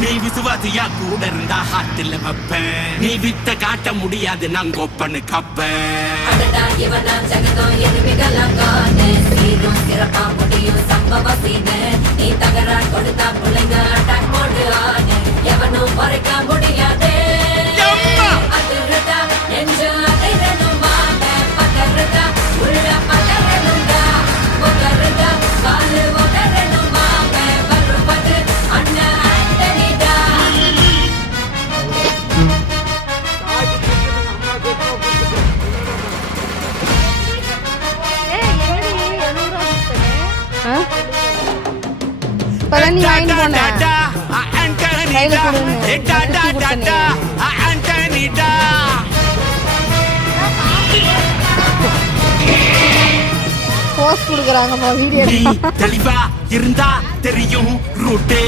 நீ விசுவாசியா கூட இருந்தா ஹாட்டில் வைப்பேன். நீ வித்த காட்ட முடியாது நான் கொப்பனு கப்பேன். நீ தகரா கொடுத்தா பிள்ளைங்க அட்டாக் போட்டு ஆடு எவனும் குறைக்க முடியாது. அதிர்றதா நெஞ்சு அதிரணும் வாங்க பதறதா உள்ள பதறணும்டா உதறதா காலு உதறணும் வாங்க வருவது அண்ணன் ஆண்டனிடா. இப்பதான் நீ வாங்கிட்டு போன கையில போஸ்ட் கொடுக்குறாங்கம்மா வீடியோ. தெளிவா இருந்தா தெரியும் ரூட்டே